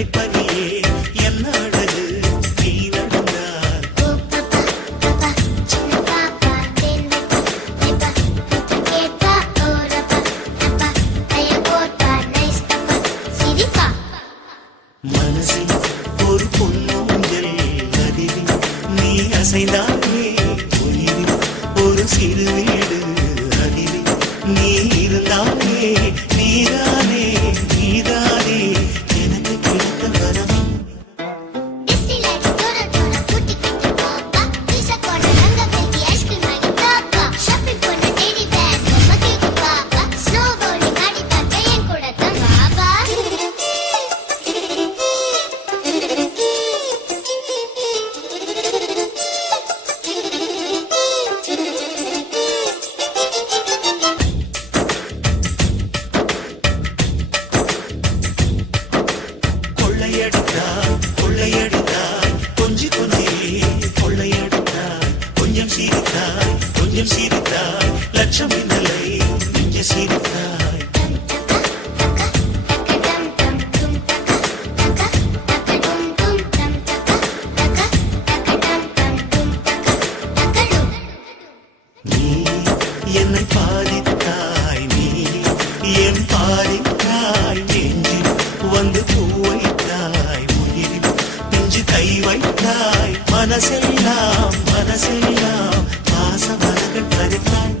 வெள்ளைப்பனியே என்ன அழகு நீ நடந்தால் மனசில் ஒரு பொன்னூஞ்சல் அதில் நீ அசைந்தாலே உயிரில் ஒரு சிறு வீடு அதில் நீ இருந்தாலே நீதானே நீதானே எனக்கு கிடைத்த வரம் கொள்ளையடித்தாய் கொஞ்சி கொஞ்சி கொள்ளையடித்தாய் கொஞ்சம் சிரித்தாய் லட்சம் மின்னலை நெஞ்ச சிரித்தாய் நீ என்னை பாதித்தாய் நீ என் பாதித்தாய் நெஞ்சில் வந்து பூவைத்தாய் உயிரில் நெஞ்சு கை வைத்தாய் மனசெல்லாம் பாச மலர்கள் பறித்தாய்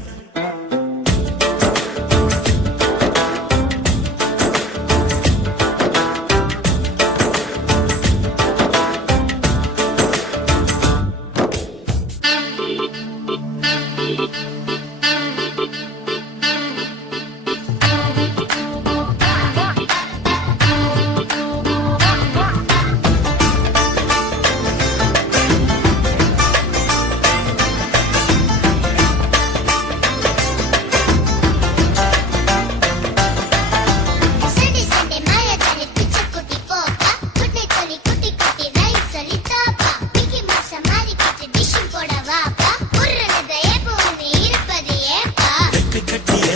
கட்டிய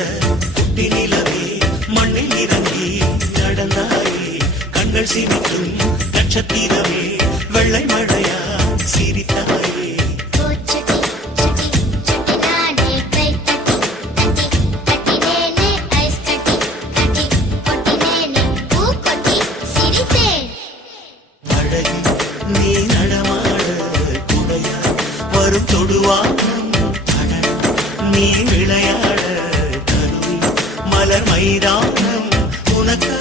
குட்டி நிலவே மண்ணில் இறங்கி நடந்தாயே கண்கள் சிரிக்கும் நட்சத்திரமே வெள்ளை மழையா சிரித்தாயே அழகி நீ நடமாட குடையா வரும் தொடுவானம் நீ விளையாட மலர் மைதானம் உனக்கு